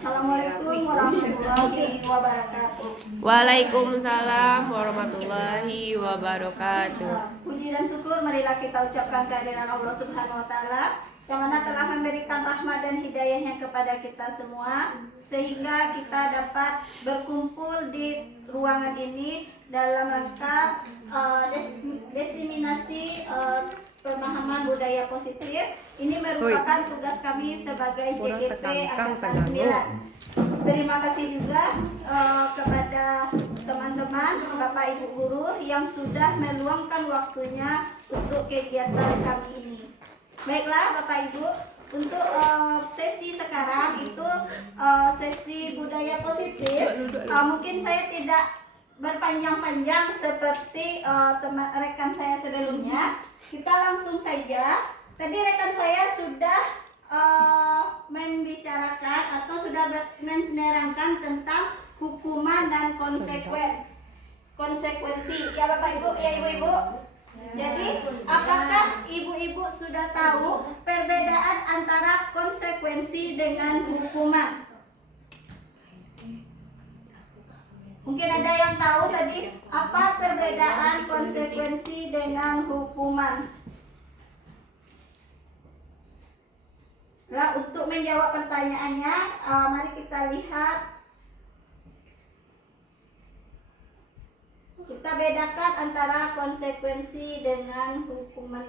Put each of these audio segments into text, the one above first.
Assalamualaikum warahmatullahi wabarakatuh. Waalaikumsalam warahmatullahi wabarakatuh. Puji dan syukur marilah kita ucapkan kehadiran Allah Subhanahu wa taala yang mana telah memberikan rahmat dan hidayahnya kepada kita semua sehingga kita dapat berkumpul di ruangan ini dalam rangka desiminasi pemahaman budaya positif. Ini merupakan tugas kami sebagai JGP Angkatan 9. Terima kasih juga kepada teman-teman Bapak Ibu guru yang sudah meluangkan waktunya untuk kegiatan kami ini. Baiklah Bapak Ibu, untuk sesi sekarang itu sesi budaya positif. Mungkin saya tidak berpanjang-panjang seperti teman rekan saya sebelumnya. Kita langsung saja. Tadi rekan saya sudah membicarakan atau sudah menerangkan tentang hukuman dan konsekuensi. Ya Bapak Ibu, ya Ibu-ibu. Jadi, apakah ibu-ibu sudah tahu perbedaan antara konsekuensi dengan hukuman? Mungkin ada yang tahu tadi apa perbedaan konsekuensi dengan hukuman? Nah, untuk menjawab pertanyaannya, mari kita lihat. Kita bedakan antara konsekuensi dengan hukuman.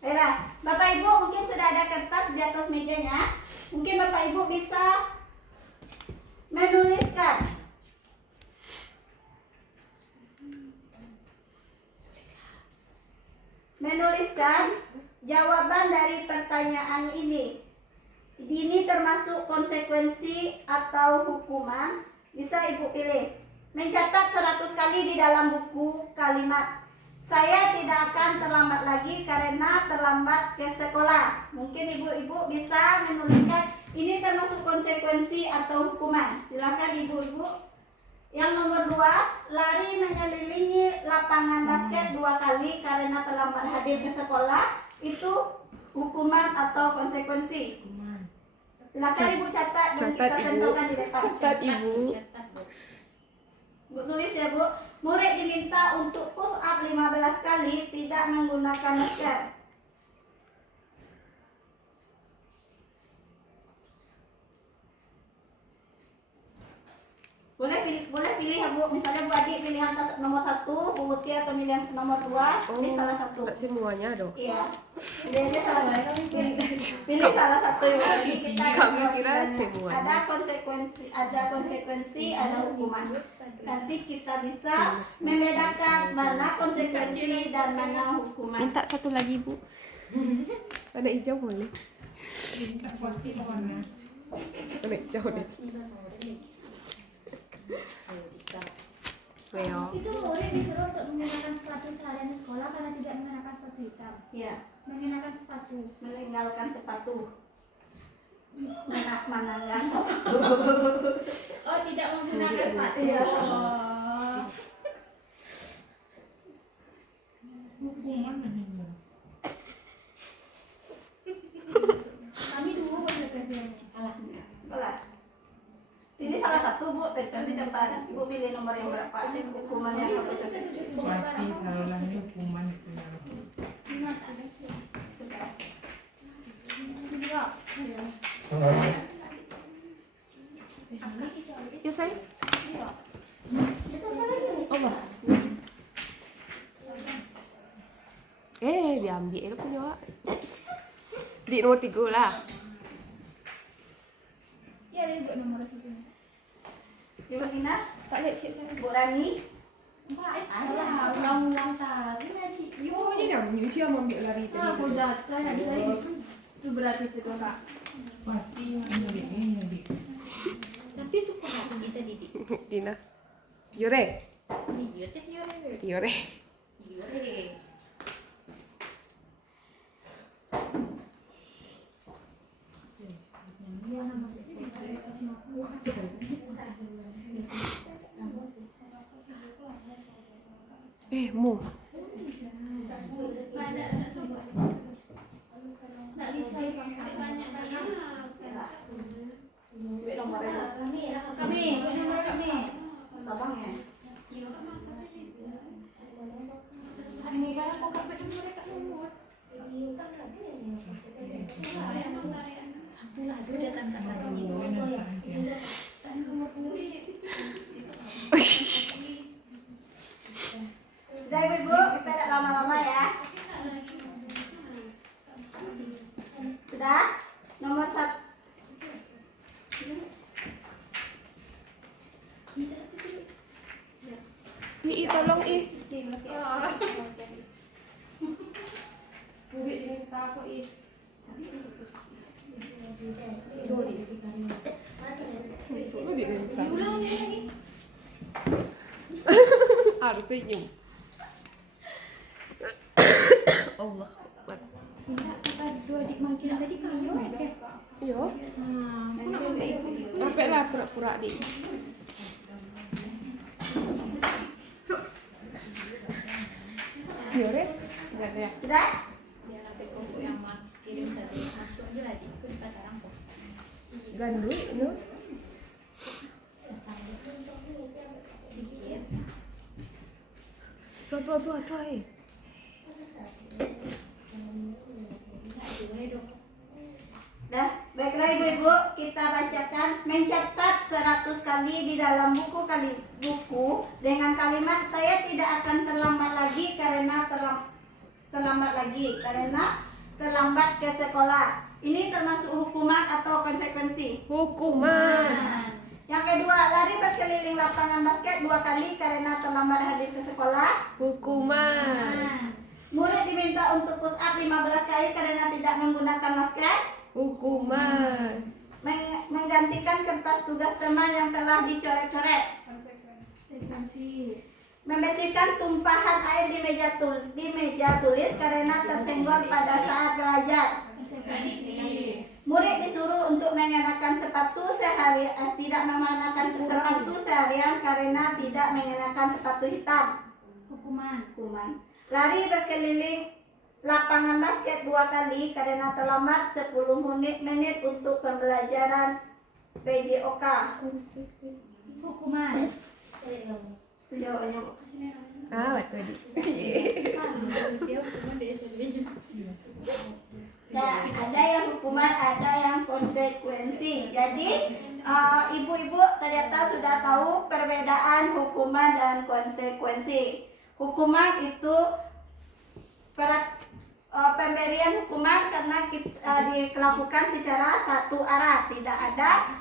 Baiklah, Bapak Ibu mungkin sudah ada kertas di atas mejanya. Mungkin Bapak Ibu bisa menuliskan jawaban dari pertanyaan ini. Ini termasuk konsekuensi atau hukuman? Bisa Ibu pilih. Mencatat 100 kali di dalam buku kalimat. Saya tidak akan terlambat lagi karena terlambat ke sekolah. Mungkin ibu-ibu bisa menuliskan ini termasuk konsekuensi atau hukuman. Silakan ibu-ibu. Yang nomor 2, lari mengelilingi lapangan basket 2 kali karena terlambat hadir ke sekolah. Itu hukuman atau konsekuensi? Silakan Ibu catat dan kita tentukan di depan. Catat Ibu. Bu tulis ya Bu. Murid diminta untuk push up 15 kali tidak menggunakan masker. Boleh pilih ya Bu. Misalnya Bu Adi pilih angka nomor 1, Bu Muti atau milih nomor 2, pilih salah satu. Enggak semuanya dong. Iya. Pilih salah satu. Pilih salah satu Bu Adi. Kami kira semuanya. Ada konsekuensi, ada hukuman. Nanti kita bisa membedakan mana konsekuensi dan mana hukuman. Minta satu lagi Bu. Ada hijau boleh? Ada hijau deh. Itu murid disuruh untuk mengenakan sepatu seharian di sekolah karena tidak mengenakan sepatu hitam. Iya. Mengenakan sepatu. Meninggalkan sepatu. Menanggalkan sepatu. Oh, tidak menggunakan sepatu. Iya. Oh. Kami dulu konsekuensinya. Sebelah. Ini salah satu Bu, di depan. Ibu pilih nomor yang berapa? Ini hukumannya apa konsekuensi? Mati salahnya hukuman itu yang Ya sayang. Allah. Diambil punya Wak. Di nomor 3 lah. Ya, ada juga nomor 1. Ibu Ina, Tak lihat cik saya. Bu Rani. Salah. Ulang-ulang tadi lagi. Yo, ini dah Malaysia mau ambil lari Nah, aku tadi. datang habis saya itu berarti itu Kak. mati nyari. Tapi suka hati kita didik. Dina. Yore. Iya teh yore. Yore. Yore. Mu. Duit nomornya. Kami, nomor kami. Abang ya. Ini kan aku kapit mereka nomor. Satu lagi datang ke satu ini. Sudah ibu, kita tidak lama-lama ya. Sudah? Nomor 1. Ih, tolong ih. Duit minta aku ih. Lu di Insan. Harus senyum. Allah Akbar. Dua adik makin tadi kamu ya? Yo. Aku nak sampai ikut. Sampai lah pura-pura di. Yo, Ren. Enggak ada ya. Sudah? Biar sampai kumpul yang kirim satu masuk aja lagi. Aku di Patarang kok. Gandui, no. Sikit. Tua. Dah, baiklah ibu-ibu, kita bacakan mencatat 100 kali di dalam buku dengan kalimat saya tidak akan terlambat lagi karena terlambat ke sekolah. Ini termasuk hukuman atau konsekuensi? Hukuman. Yang kedua, lari berkeliling lapangan basket 2 kali karena terlambat hadir ke sekolah. Hukuman. Murid diminta untuk push up 15 kali karena tidak menggunakan masker. Hukuman. Menggantikan kertas tugas teman yang telah dicoret-coret. Sekuensi. Membersihkan tumpahan air di meja tulis karena tersenggol pada saat belajar. Konsekuensi. Murid disuruh untuk mengenakan sepatu tidak mengenakan sepatu seharian karena tidak mengenakan sepatu hitam. Hukuman. Lari berkeliling lapangan basket 2 kali karena terlambat 10 menit untuk pembelajaran PJOK. Hukuman. Itu jawabannya. Ah, betul di. Dia hukuman dia sendiri. Nah, ada yang hukuman, ada yang konsekuensi. Jadi ibu-ibu ternyata sudah tahu perbedaan hukuman dan konsekuensi. Hukuman itu pemberian hukuman karena dilakukan secara satu arah, tidak ada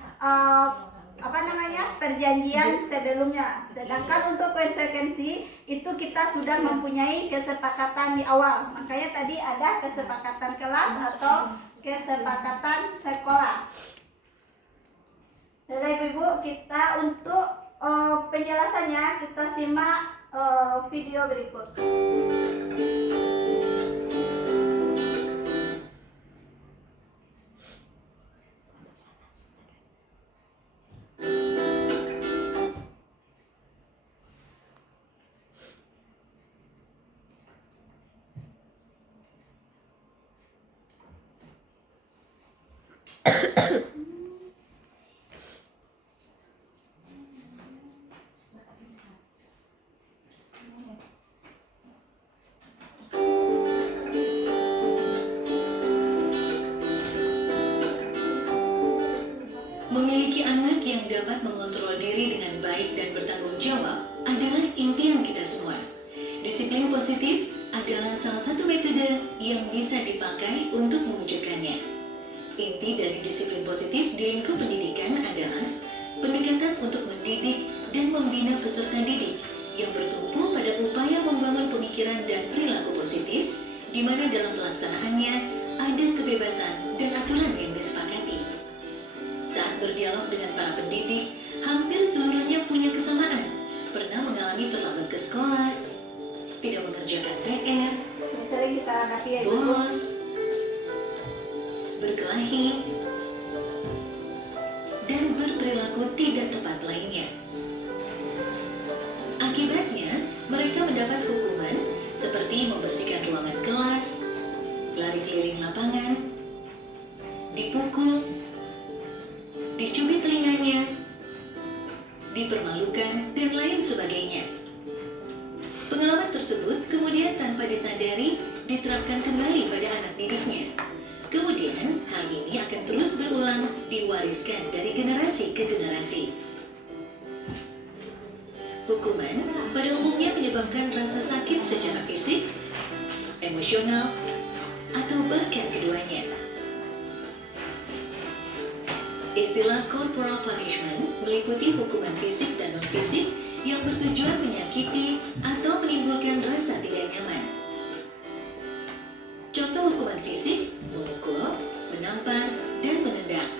perjanjian sebelumnya. Sedangkan untuk konsekuensi itu kita sudah mempunyai kesepakatan di awal. Makanya tadi ada kesepakatan kelas atau kesepakatan sekolah. Jadi ibu-ibu, kita untuk penjelasannya kita simak video berikut. Memiliki anak yang dapat mengontrol diri dengan baik dan bertanggung jawab adalah impian kita semua. Disiplin positif adalah salah satu metode yang bisa dipakai untuk mewujudkannya. Inti dari disiplin positif di lingkup pendidikan adalah pendekatan untuk mendidik dan membina peserta didik yang bertumpu pada upaya membangun pemikiran dan perilaku positif, di mana dalam pelaksanaannya ada kebebasan dan aturan yang disepakati. Saat berdialog dengan para pendidik, hampir seluruhnya punya kesamaan. Pernah mengalami terlambat ke sekolah, tidak mengerjakan PR, Sering kita hadapi ya ibu. bolos, berkelahi, dan berperilaku tidak tepat lainnya. Akibatnya, mereka mendapat hukuman seperti membersihkan ruangan kelas, lari keliling lapangan, diterapkan kembali pada anak didiknya. Kemudian, hal ini akan terus berulang, diwariskan dari generasi ke generasi. Hukuman pada umumnya menyebabkan rasa sakit secara fisik, emosional, atau bahkan keduanya. Istilah corporal punishment meliputi hukuman fisik dan non-fisik yang bertujuan menyakiti atau menimbulkan rasa tidak nyaman. Contoh hukuman fisik, memukul, menampar, dan menendang.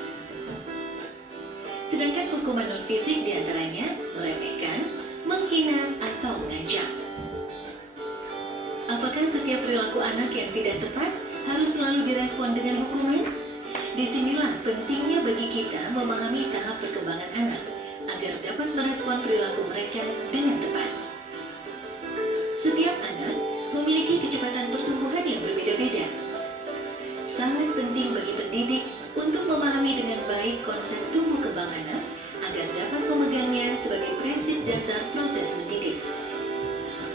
Sedangkan hukuman non-fisik diantaranya meremehkan, menghina, atau mengancam. Apakah setiap perilaku anak yang tidak tepat harus selalu direspon dengan hukuman? Disinilah pentingnya bagi kita memahami tahap perkembangan anak agar dapat merespon perilaku mereka dengan tepat. Setiap anak memiliki kecepatan pertumbuhan yang berbeda-beda. Sangat penting bagi pendidik untuk memahami dengan baik konsep tumbuh kembang anak agar dapat memegangnya sebagai prinsip dasar proses mendidik.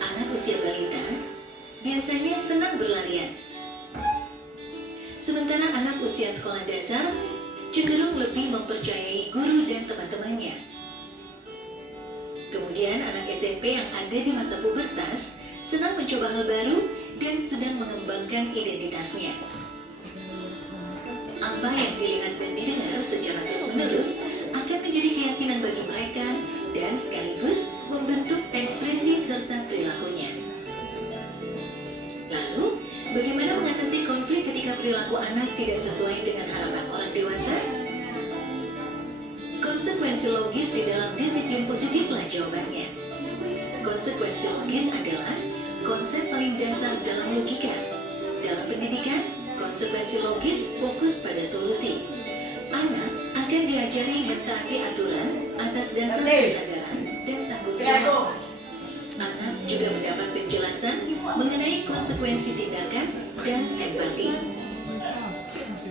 Anak usia balita biasanya senang berlarian. Sementara anak usia sekolah dasar cenderung lebih mempercayai guru dan teman-temannya. Kemudian anak SMP yang ada di masa pubertas senang mencoba hal baru dan sedang mengembangkan identitasnya. Apa yang dilihat dan didengar secara terus-menerus akan menjadi keyakinan bagi mereka dan sekaligus membentuk ekspresi serta perilakunya. Lalu, bagaimana mengatasi konflik ketika perilaku anak tidak sesuai dengan harapan orang dewasa? Konsekuensi logis di dalam disiplin positiflah jawabannya. Konsekuensi logis adalah konsep paling dasar dalam logika. Dalam pendidikan, konsekuensi logis fokus pada solusi. Anak akan diajari mentaati aturan atas dasar kesadaran dan tanggung jawab. Anak juga mendapat penjelasan mengenai konsekuensi tindakan dan empati.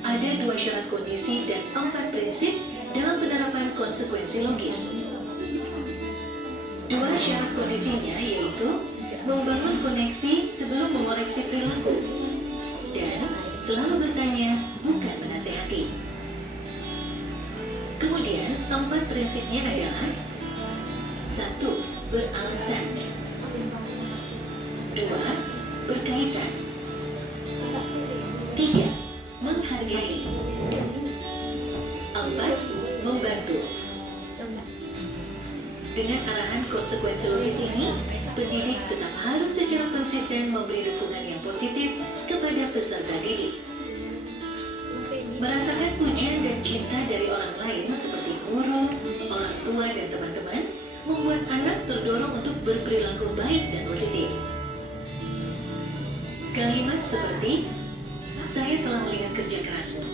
Ada 2 syarat kondisi dan 4 prinsip dalam penerapan konsekuensi logis. 2 syarat kondisinya yaitu membangun koneksi sebelum mengoreksi perilaku dan selalu bertanya, bukan menasehati. Kemudian, 4 prinsipnya adalah 1. Beralasan. 2. Berkaitan. 3. Menghargai. 4. Membantu. Dengan arahan konsekuensi logis ini, pendidik tetap harus secara konsisten memberi dukungan yang positif kepada peserta didik. Merasakan pujian dan cinta dari orang lain seperti guru, orang tua, dan teman-teman membuat anak terdorong untuk berperilaku baik dan positif. Kalimat seperti, "Saya telah melihat kerja kerasmu.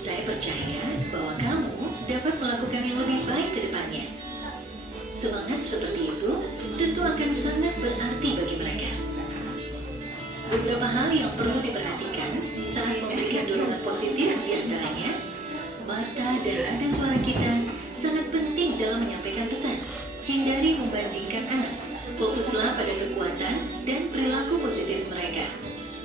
Saya percaya bahwa kamu dapat melakukan yang lebih baik ke depannya." Semangat seperti itu tentu akan sangat berarti bagi mereka. Beberapa hal yang perlu diperhatikan saat memberikan dorongan positif diantaranya, mata dan nada suara kita sangat penting dalam menyampaikan pesan. Hindari membandingkan anak, fokuslah pada kekuatan dan perilaku positif mereka.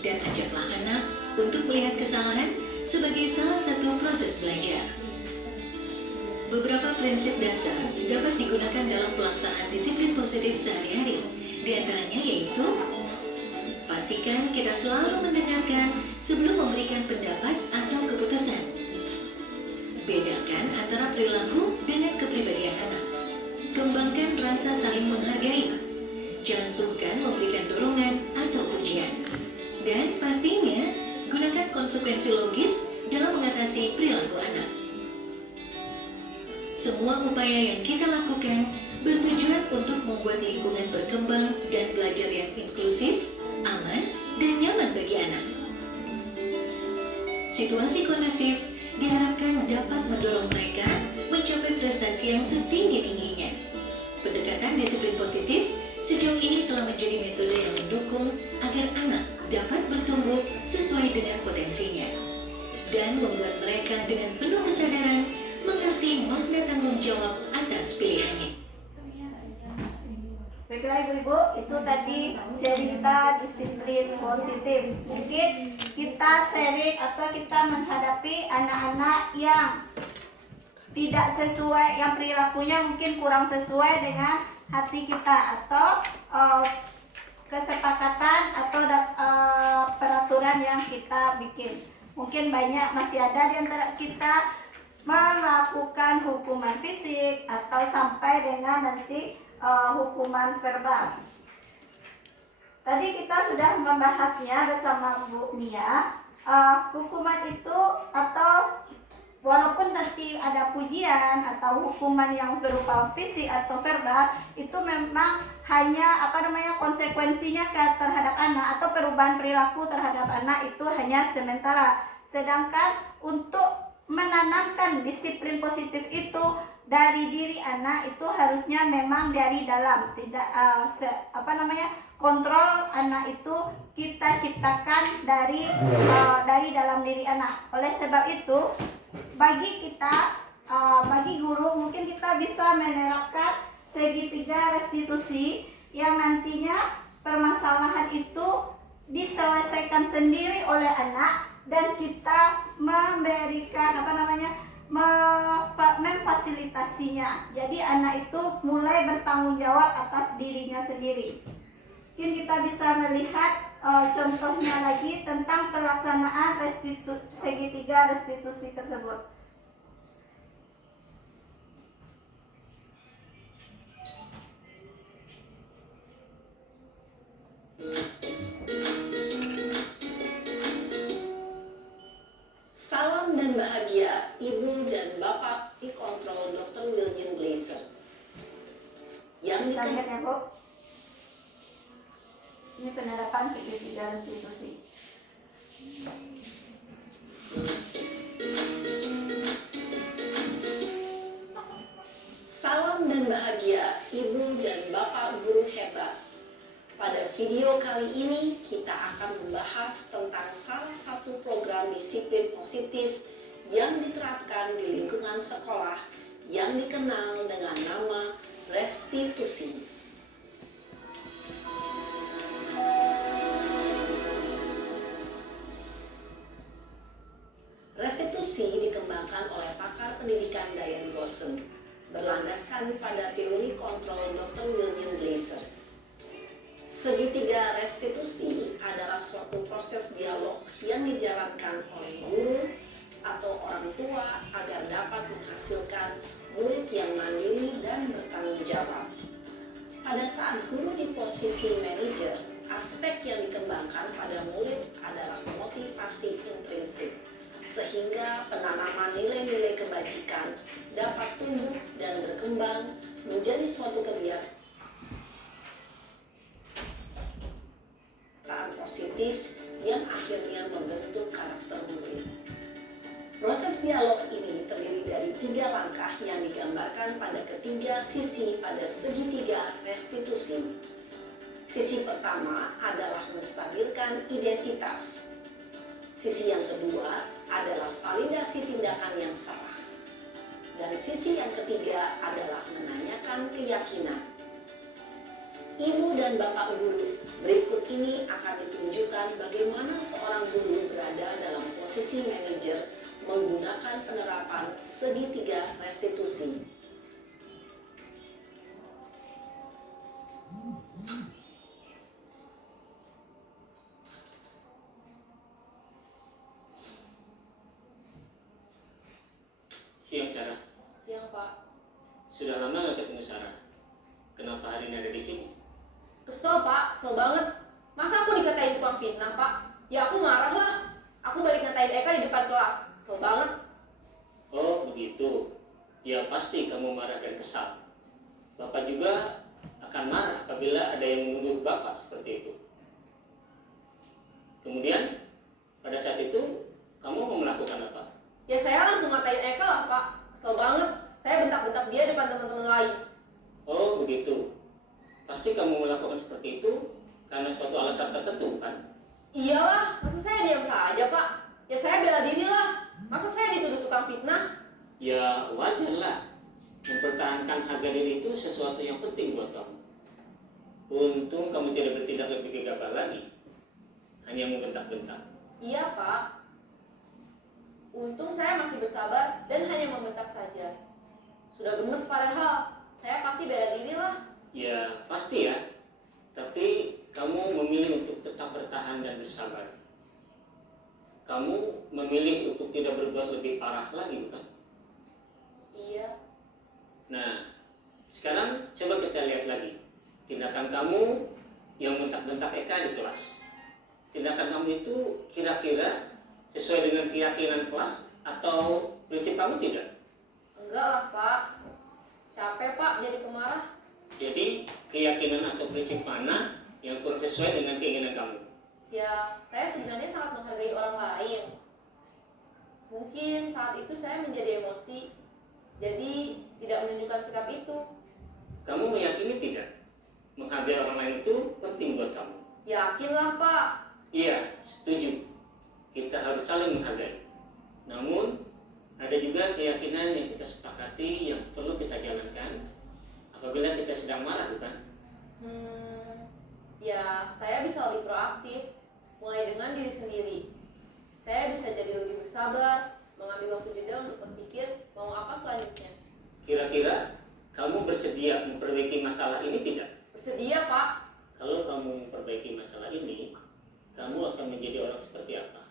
Dan ajaklah anak untuk melihat kesalahan sebagai salah satu proses belajar. Beberapa prinsip dasar dapat digunakan dalam pelaksanaan disiplin positif sehari-hari. Di antaranya yaitu, pastikan kita selalu mendengarkan sebelum memberikan pendapat atau keputusan. Bedakan antara perilaku dengan kepribadian anak. Kembangkan rasa saling menghargai. Jangan sungkan memberikan dorongan atau pujian. Dan pastinya, gunakan konsekuensi logis dalam mengatasi perilaku anak. Semua upaya yang kita lakukan bertujuan untuk membuat lingkungan berkembang dan belajar yang inklusif, aman, dan nyaman bagi anak. Situasi kondusif diharapkan dapat mendorong mereka mencapai prestasi yang setinggi-tingginya. Pendekatan disiplin positif sejauh ini telah menjadi metode yang mendukung agar anak dapat bertumbuh sesuai dengan potensinya dan membuat mereka dengan penuh kesadaran mengerti makna tanggung jawab atas pilihannya. Baiklah ibu-ibu, itu tadi cerita disiplin disiplin positif. Mungkin kita sharing atau kita menghadapi anak-anak yang tidak sesuai, yang perilakunya mungkin kurang sesuai dengan hati kita, atau kesepakatan atau peraturan yang kita bikin. Mungkin masih ada di antara kita melakukan hukuman fisik atau sampai dengan nanti hukuman verbal. Tadi kita sudah membahasnya bersama Bu Nia. Hukuman itu, atau walaupun nanti ada pujian atau hukuman yang berupa fisik atau verbal, itu memang hanya konsekuensinya terhadap anak atau perubahan perilaku terhadap anak itu hanya sementara. Sedangkan untuk menanamkan disiplin positif itu dari diri anak itu harusnya memang dari dalam, tidak kontrol anak itu kita ciptakan dari dalam diri anak. Oleh sebab itu bagi kita, bagi guru, mungkin kita bisa menerapkan segitiga restitusi yang nantinya permasalahan itu diselesaikan sendiri oleh anak, dan kita memberikan memfasilitasinya. Jadi anak itu mulai bertanggung jawab atas dirinya sendiri. Mungkin kita bisa melihat contohnya lagi tentang pelaksanaan segitiga restitusi tersebut. Salam dan bahagia Ibu dan Bapak dikontrol Dr. William Glaser. Yang Kita lihat ya, Bu. Ini penerapan segitiga restitusi. Salam dan bahagia Ibu dan Bapak guru hebat. Pada video kali ini kita akan membahas tentang salah satu program disiplin positif yang diterapkan di lingkungan sekolah yang dikenal dengan nama restitusi. Restitusi dikembangkan oleh pakar pendidikan Diane Gosson, berlandaskan pada teori kontrol Dr. William Glaser. Segitiga restitusi adalah suatu proses dialog yang dijalankan oleh guru atau orang tua agar dapat menghasilkan murid yang mandiri dan bertanggung jawab. Pada saat guru di posisi manajer, aspek yang dikembangkan pada murid adalah motivasi intrinsik, sehingga penanaman nilai-nilai kebajikan dapat tumbuh dan berkembang menjadi suatu kebiasaan positif yang akhirnya membentuk karakter murid. Proses dialog ini terdiri dari 3 langkah yang digambarkan pada ketiga sisi pada segitiga restitusi. Sisi pertama adalah menstabilkan identitas. Sisi yang kedua adalah validasi tindakan yang salah. Dan sisi yang ketiga adalah menanyakan keyakinan. Ibu dan Bapak guru, berikut ini akan ditunjukkan bagaimana seorang guru berada dalam posisi manajer menggunakan penerapan segitiga restitusi. Siang, Sarah. Siang, Pak. Sudah lama nggak ketemu Sarah. Kenapa hari ini ada di sini? Kesel, Pak. Kesel banget. Masa aku dikatain tukang fitnah, Pak? Ya aku marah lah. Aku balik ngatain Eka di depan kelas. Kesel banget. Oh, begitu. Ya pasti kamu marah dan kesal. Bapak juga akan marah apabila ada yang menuduh Bapak seperti itu. Kemudian, pada saat itu, kamu mau melakukan apa? Ya saya langsung ngatain Eka lah, Pak. Kesel banget. Saya bentak-bentak dia depan teman-teman lain. Oh, begitu. Pasti kamu melakukan seperti itu karena suatu alasan tertentu, kan? Iyalah, masa saya diam saja, Pak? Ya saya bela diri lah. Masa saya dituduh tukang fitnah? Ya wajar lah. Mempertahankan harga diri itu sesuatu yang penting buat kamu. Untung kamu tidak bertindak lebih gegabah lagi. hanya membentak-bentak. Iya, Pak. Untung saya masih bersabar dan hanya membentak saja. Sudah gemes padahal, saya pasti bela diri lah. Ya, pasti ya. Tapi kamu memilih untuk tetap bertahan dan bersabar. Kamu memilih untuk tidak berbuat lebih parah lagi, bukan? Iya. Nah, sekarang coba kita lihat lagi. Tindakan kamu yang bentak-bentak Eka di kelas. Tindakan kamu itu kira-kira sesuai dengan keyakinan kelas atau prinsip kamu tidak? Enggak lah, Pak. Capek, Pak, jadi pemarah. Jadi, keyakinan atau prinsip mana yang kurang sesuai dengan keinginan kamu? Ya, saya sebenarnya sangat menghargai orang lain. Mungkin saat itu saya menjadi emosi, jadi tidak menunjukkan sikap itu. Kamu meyakini tidak? Menghargai orang lain itu penting buat kamu. Yakinlah, Pak. Iya, setuju. Kita harus saling menghargai. Namun, ada juga keyakinan yang kita sepakati yang perlu kita jalankan apabila kita sedang marah, bukan? Ya, saya bisa lebih proaktif, mulai dengan diri sendiri. Saya bisa jadi lebih bersabar, mengambil waktu jeda untuk berpikir mau apa selanjutnya. Kira-kira kamu bersedia memperbaiki masalah ini tidak? Bersedia, Pak. Kalau kamu memperbaiki masalah ini, kamu akan menjadi orang seperti apa?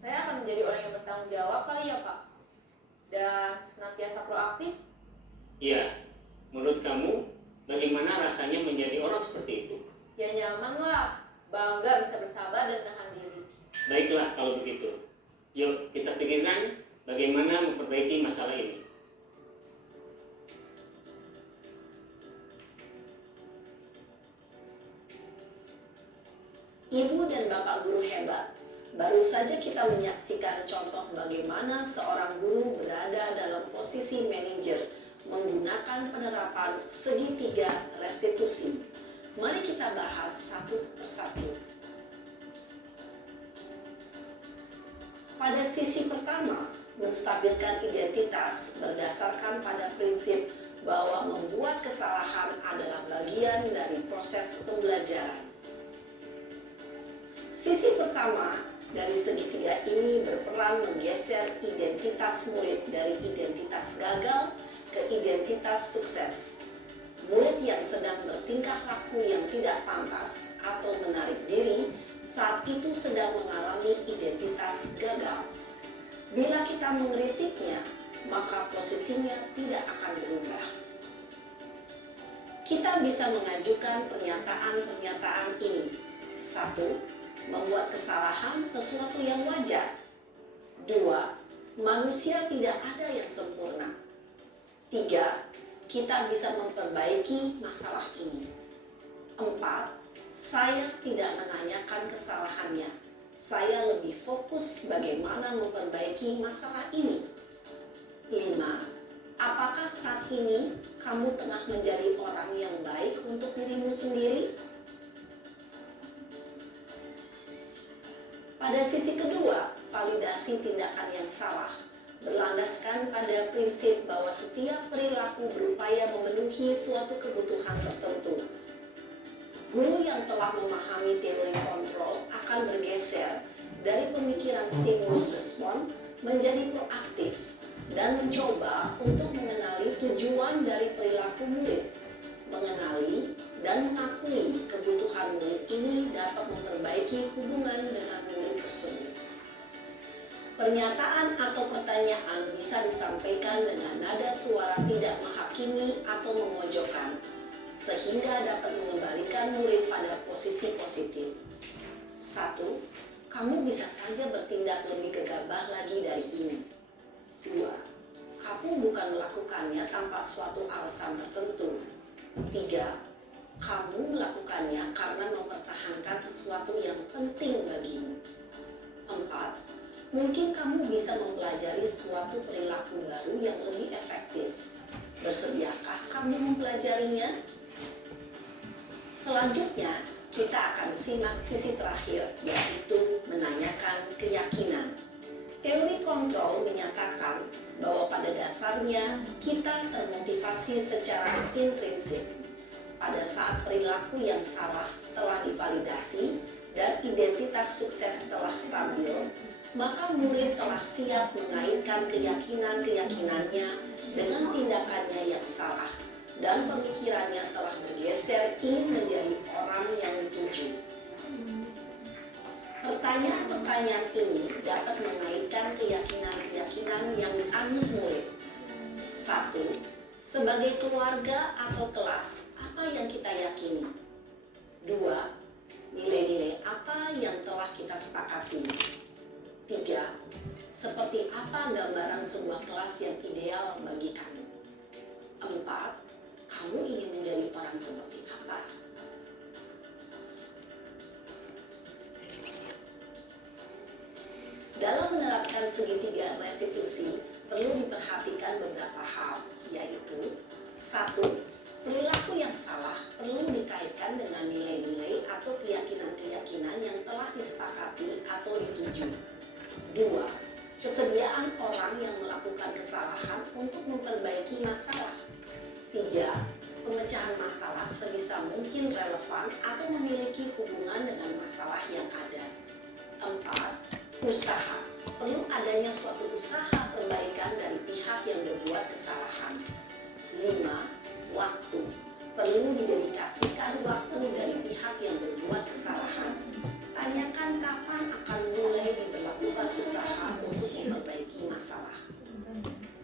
Saya akan menjadi orang yang bertanggung jawab kali ya, Pak. Dan senantiasa proaktif. Iya, menurut kamu bagaimana rasanya menjadi orang seperti itu? Ya nyaman lah, bangga bisa bersabar dan menahan diri. Baiklah kalau begitu. Yuk kita pikirkan bagaimana memperbaiki masalah ini. Ibu dan Bapak guru hebat, baru saja kita menyaksikan contoh bagaimana seorang guru berada dalam posisi manajer menggunakan penerapan segitiga restitusi. Mari kita bahas satu persatu. Pada sisi pertama, menstabilkan identitas berdasarkan pada prinsip bahwa membuat kesalahan adalah bagian dari proses pembelajaran. Sisi pertama dari segitiga ini berperan menggeser identitas murid dari identitas gagal ke identitas sukses. Murid yang sedang bertingkah laku yang tidak pantas atau menarik diri saat itu sedang mengalami identitas gagal. Bila kita mengkritiknya, maka posisinya tidak akan berubah. Kita bisa mengajukan pernyataan-pernyataan ini. 1. Membuat kesalahan sesuatu yang wajar. 2. Manusia tidak ada yang sempurna. 3. Kita bisa memperbaiki masalah ini. 4. Saya tidak menanyakan kesalahannya. Saya lebih fokus bagaimana memperbaiki masalah ini. 5. Apakah saat ini kamu tengah menjadi orang yang baik untuk dirimu sendiri? Pada sisi kedua, validasi tindakan yang salah berlandaskan pada prinsip bahwa setiap perilaku berupaya memenuhi suatu kebutuhan tertentu. Guru yang telah memahami teori kontrol akan bergeser dari pemikiran stimulus respon menjadi proaktif dan mencoba untuk mengenali tujuan dari perilaku murid. Mengenali dan mengakui kebutuhan murid ini dapat memperbaiki hubungan dengan murid tersebut. Pernyataan atau pertanyaan bisa disampaikan dengan nada suara tidak menghakimi atau memojokkan, sehingga dapat mengembalikan murid pada posisi positif. 1. Kamu bisa saja bertindak lebih gegabah lagi dari ini. 2. Kamu bukan melakukannya tanpa suatu alasan tertentu. 3. Kamu melakukannya karena mempertahankan sesuatu yang penting bagimu. 4. Mungkin kamu bisa mempelajari suatu perilaku baru yang lebih efektif. Bersediakah kamu mempelajarinya? Selanjutnya, kita akan simak sisi terakhir, yaitu menanyakan keyakinan. Teori kontrol menyatakan bahwa pada dasarnya kita termotivasi secara intrinsik. Pada saat perilaku yang salah telah divalidasi dan identitas tingkat sukses telah stabil, maka murid telah siap mengaitkan keyakinan-keyakinannya dengan tindakannya yang salah, dan pemikirannya telah bergeser ingin menjadi orang yang dituju. Pertanyaan-pertanyaan ini dapat mengaitkan keyakinan-keyakinan yang dianut murid. 1. Sebagai keluarga atau kelas, apa yang kita yakini? 2. Nilai-nilai apa yang telah kita sepakati? 3. Seperti apa gambaran sebuah kelas yang ideal bagi kamu? 4. Kamu ingin menjadi orang seperti apa? Dalam menerapkan segitiga restitusi, perlu diperhatikan beberapa hal, yaitu 1. Perilaku yang salah perlu dikaitkan dengan nilai-nilai atau keyakinan-keyakinan yang telah disepakati atau dituju. 2. Kesediaan orang yang melakukan kesalahan untuk memperbaiki masalah. 3. Pemecahan masalah sebisa mungkin relevan atau memiliki hubungan dengan masalah yang ada. 4. Usaha. Perlu adanya suatu usaha perbaikan dari pihak yang berbuat kesalahan. 5. Waktu. Perlu didedikasikan waktu dari pihak yang berbuat kesalahan. Tanyakan kapan akan mulai diberlakukan usaha untuk memperbaiki masalah.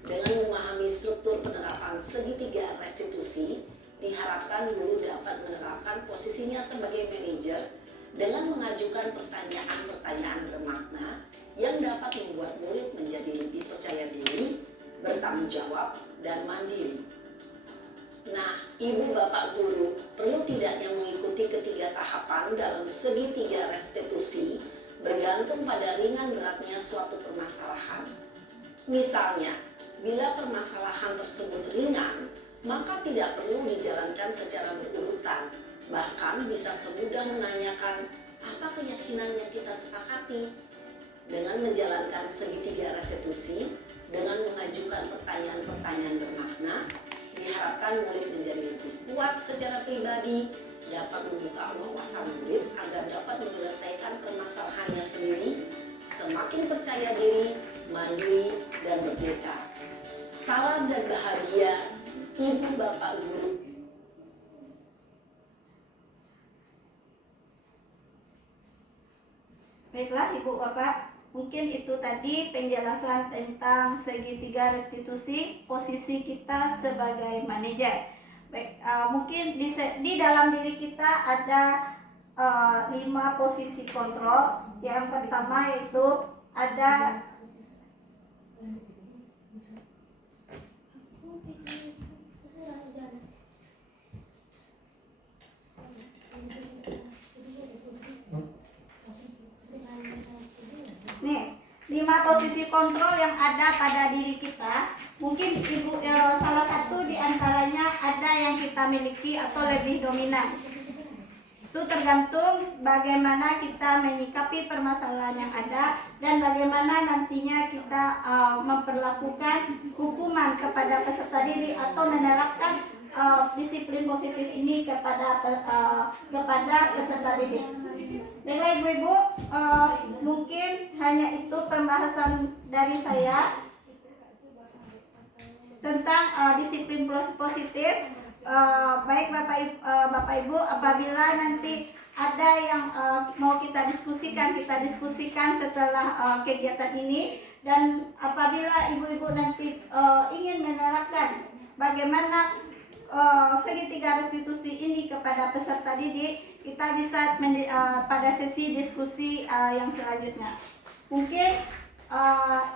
Dengan memahami struktur penerapan segitiga restitusi, diharapkan guru dapat menerapkan posisinya sebagai manajer dengan mengajukan pertanyaan-pertanyaan bermakna yang dapat membuat murid menjadi lebih percaya diri, bertanggung jawab, dan mandiri. Nah, ibu bapak guru perlu tidaknya mengikuti ketiga tahapan dalam segitiga restitusi bergantung pada ringan beratnya suatu permasalahan. Misalnya, bila permasalahan tersebut ringan, maka tidak perlu dijalankan secara berurutan. Bahkan bisa semudah menanyakan apa keyakinan yang kita sepakati. Dengan menjalankan segitiga restitusi, dengan mengajukan pertanyaan-pertanyaan bermakna, diharapkan murid menjadi lebih kuat secara pribadi, dapat membuka wawasan murid agar dapat menyelesaikan permasalahannya sendiri, semakin percaya diri, mandiri, dan merdeka. Salam dan bahagia, Ibu Bapak Guru. Baiklah Ibu Bapak, mungkin itu tadi penjelasan tentang segitiga restitusi, posisi kita sebagai manajer. Baik, mungkin di dalam diri kita ada 5 posisi kontrol. Yang pertama yaitu ada nih 5 posisi kontrol yang ada pada diri kita. Mungkin Ibu salah satu di antaranya ada yang kita miliki atau lebih dominan. Itu tergantung bagaimana kita menyikapi permasalahan yang ada dan bagaimana nantinya kita memperlakukan hukuman kepada peserta didik atau menerapkan disiplin positif ini kepada peserta didik. Baiklah Ibu-ibu, mungkin hanya itu pembahasan dari saya tentang disiplin positif. Baik Bapak Ibu, apabila nanti ada yang mau kita diskusikan setelah kegiatan ini, dan apabila ibu-ibu nanti ingin menerapkan bagaimana segitiga restitusi ini kepada peserta didik, kita bisa pada sesi diskusi yang selanjutnya. Mungkin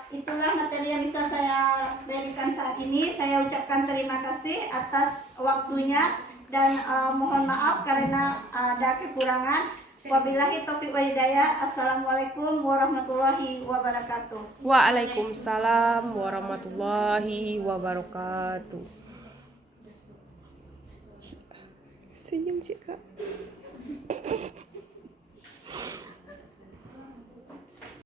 itulah materi yang bisa saya berikan saat ini. Saya ucapkan terima kasih atas waktunya dan mohon maaf karena ada kekurangan. Wabillahi taufiq wal hidayah. Assalamualaikum warahmatullahi wabarakatuh. Waalaikumsalam warahmatullahi wabarakatuh. Senyum Cik Kak.